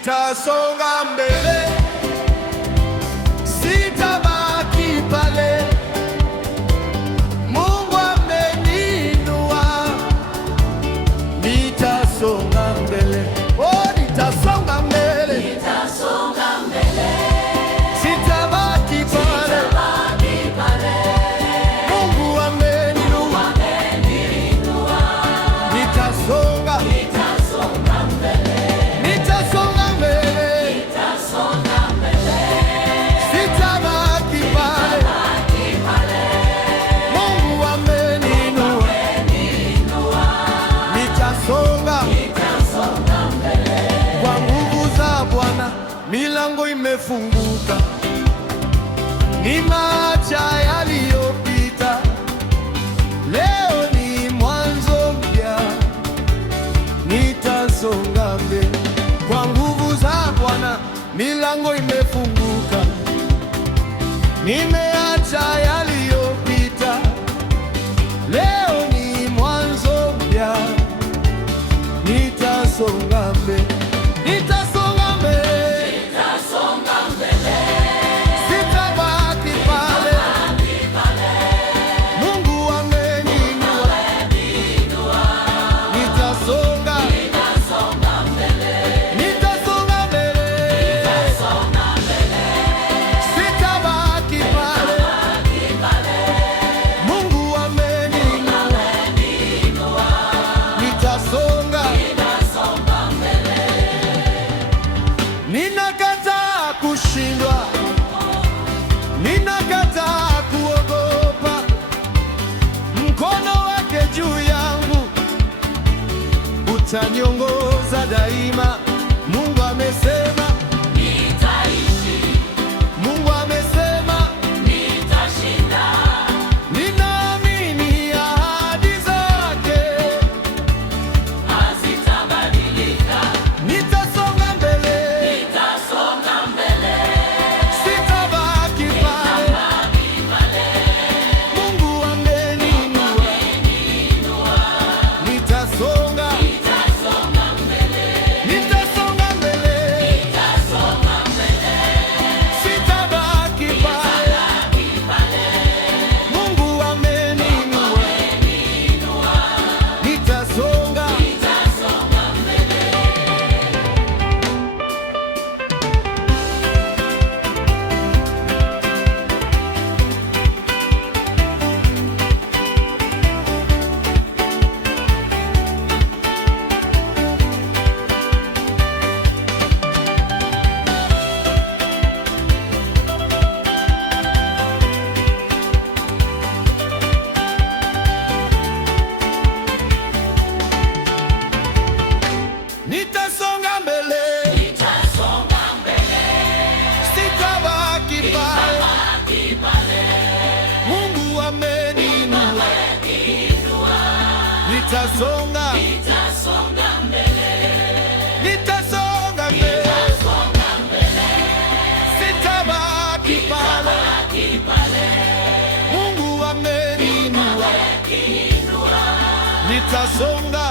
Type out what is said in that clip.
nitasonga mbele, sitabaki pale. Mungu ameniinua, nitasonga mbele, oh, nitasonga mbele, nitasonga mbele, sitabaki pale. Mungu ameniinua, nitasonga mbele, nitasonga mbele, sitabaki pale. Mungu ameniinua, nitasonga mbele. Kwa nguvu za Bwana milango imefunguka, nimeacha yaliyopita, leo ni mwanzo mpya, nitasonga mbele. Kwa nguvu za Bwana milango imefunguka, nimeacha yaliyopita, leo ni mwanzo mpya, nitasonga mbele, nitasonga mbele, sitabaki pale. Mungu ameniinua, nitasonga mbele, sitabaki pale. Mungu ameniinua, nitasonga. Ninakataa kushindwa, ninakataa kuogopa. Mkono wake juu yangu utaniongoza daima. Mungu amesema nitaishi, Mungu amesema nitashinda, ninaamini ahadi zake. hazitabadilika. Nitasonga mbele, Nitasonga mbele, sitabaki pale. Mungu ameniinua, nitasonga mbele, sitabaki pale. Mungu ameniinua, nitasonga. Nitasonga mbele, sitabaki pale. Mungu ameniinua, nitasonga mbele, sitabaki pale. Mungu ameniinua, nitasonga.